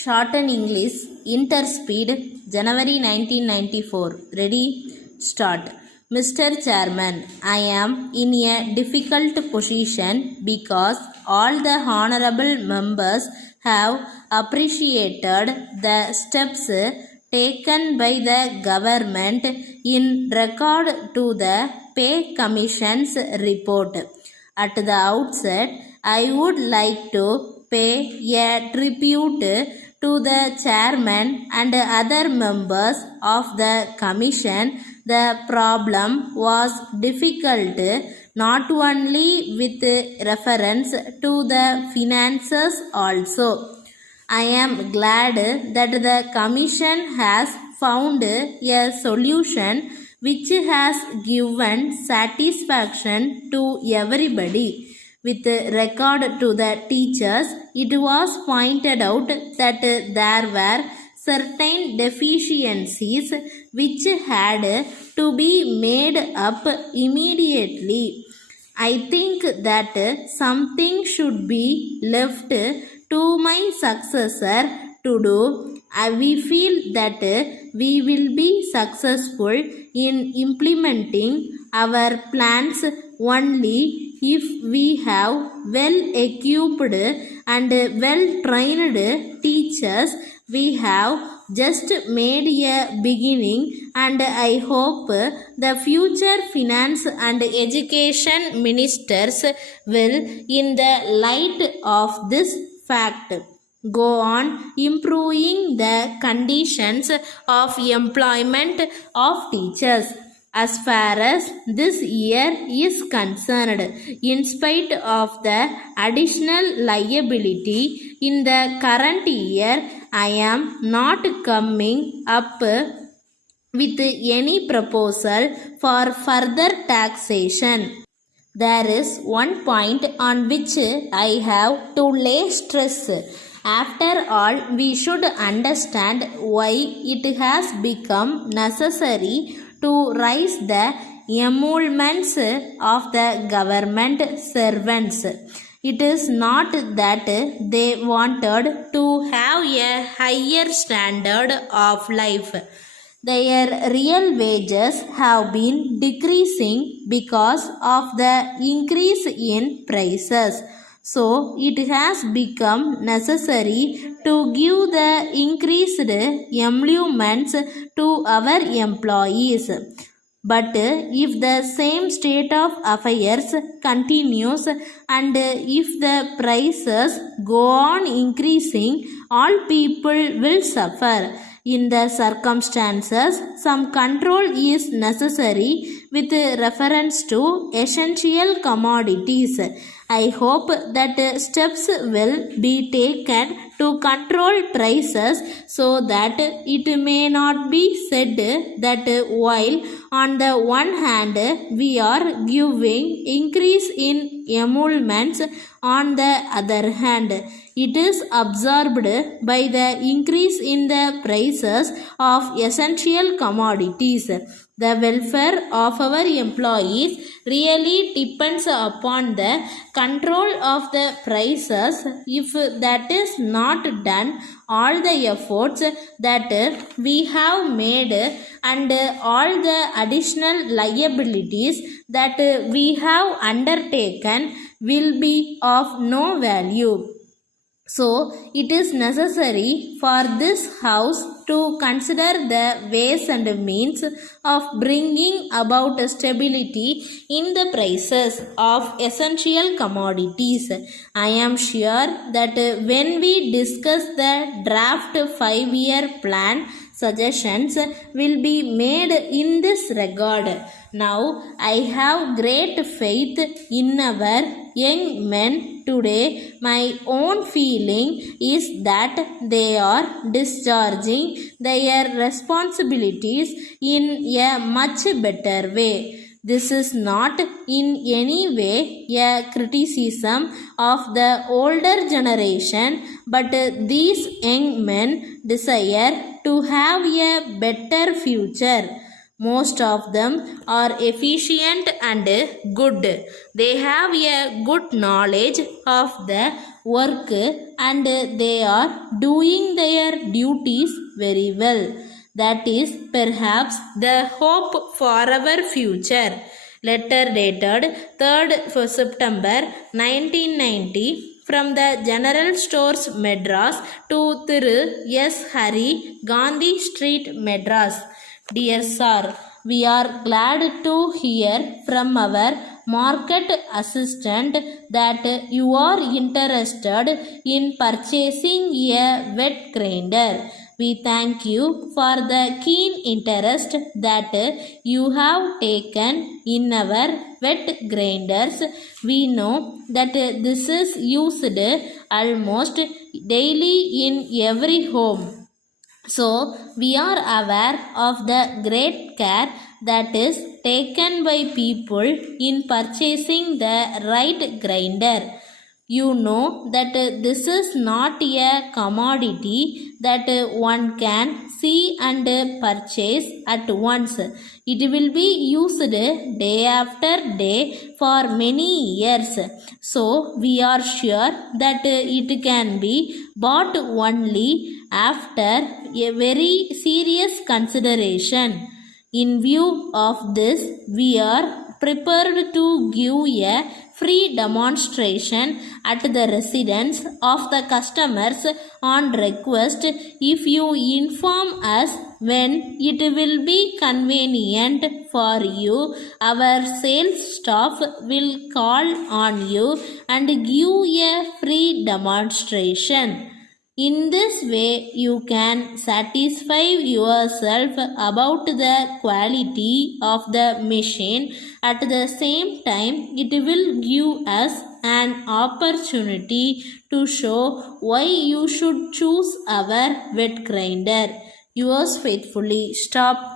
Shorthand English, Interspeed, January 1994. Ready? Start. Mr. Chairman, I am in a difficult position because all the honorable members have appreciated the steps taken by the government in regard to the Pay Commission's report. At the outset, I would like to pay a tribute to the chairman and other members of the commission. The problem was difficult not only with reference to the finances also. I am glad that the commission has found a solution which has given satisfaction to everybody. With regard to the teachers, it was pointed out that there were certain deficiencies which had to be made up immediately. I think that something should be left to my successor to do. We feel that we will be successful in implementing our plans only if we have well-equipped and well-trained teachers. We have just made a beginning, and I hope the future finance and education ministers will, in the light of this fact, go on improving the conditions of employment of teachers. As far as this year is concerned, in spite of the additional liability in the current year, I am not coming up with any proposal for further taxation. There is one point on which I have to lay stress. After all, we should understand why it has become necessary to raise the emoluments of the government servants. It is not that they wanted to have a higher standard of life. Their real wages have been decreasing because of the increase in prices. So it has become necessary to give the increased emoluments to our employees. But if the same state of affairs continues and if the prices go on increasing, all people will suffer. In the circumstances, some control is necessary with reference to essential commodities. I hope that steps will be taken to control prices so that it may not be said that while on the one hand we are giving increase in emoluments, on the other hand it is absorbed by the increase in the prices of essential commodities. The welfare of our employees really depends upon the control of the prices. If that is not done, all the efforts that we have made and all the additional liabilities that we have undertaken will be of no value. So, it is necessary for this House to consider the ways and means of bringing about stability in the prices of essential commodities. I am sure that when we discuss the draft 5-year plan, suggestions will be made in this regard. Now, I have great faith in our young men today. My own feeling is that they are discharging their responsibilities in a much better way. This is not in any way a criticism of the older generation, but these young men desire to have a better future. Most of them are efficient and good. They have a good knowledge of the work and they are doing their duties very well. That is perhaps the hope for our future. Letter dated 3rd for September 1990 from the General Stores, Madras to Thiru S. Hari, Gandhi Street, Madras. Dear Sir, we are glad to hear from our market assistant that you are interested in purchasing a wet grinder. We thank you for the keen interest that you have taken in our wet grinders. We know that this is used almost daily in every home. So, we are aware of the great care that is taken by people in purchasing the right grinder. You know that this is not a commodity that one can see and purchase at once. It will be used day after day for many years. So, we are sure that it can be bought only after a very serious consideration. In view of this, we are prepared to give a free demonstration at the residence of the customers on request if you inform us when it will be convenient for you. Our sales staff will call on you and give a free demonstration. In this way, you can satisfy yourself about the quality of the machine. At the same time, it will give us an opportunity to show why you should choose our wet grinder. Yours faithfully, Stop.